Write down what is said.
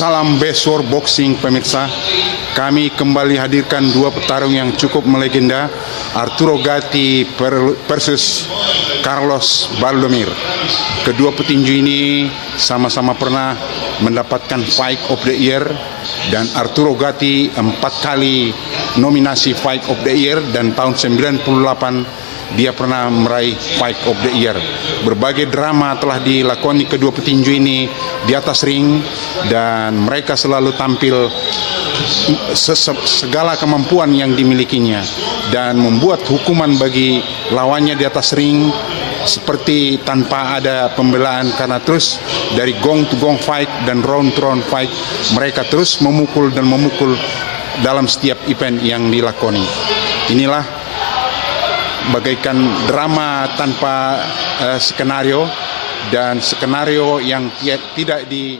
Salam Besor Boxing pemirsa. Kami kembali hadirkan dua petarung yang cukup melegenda, Arturo Gatti versus Carlos Baldomir. Kedua petinju ini sama-sama pernah mendapatkan Fight of the Year, dan Arturo Gatti 4 kali nominasi Fight of the Year, dan tahun 98 dia pernah meraih Fight of the Year. Berbagai drama telah dilakoni kedua petinju ini di atas ring, dan mereka selalu tampil segala kemampuan yang dimilikinya dan membuat hukuman bagi lawannya di atas ring seperti tanpa ada pembelaan, karena terus dari gong to gong fight dan round to round fight mereka terus memukul dan memukul dalam setiap event yang dilakoni. Inilah bagaikan drama tanpa skenario, dan skenario yang tidak di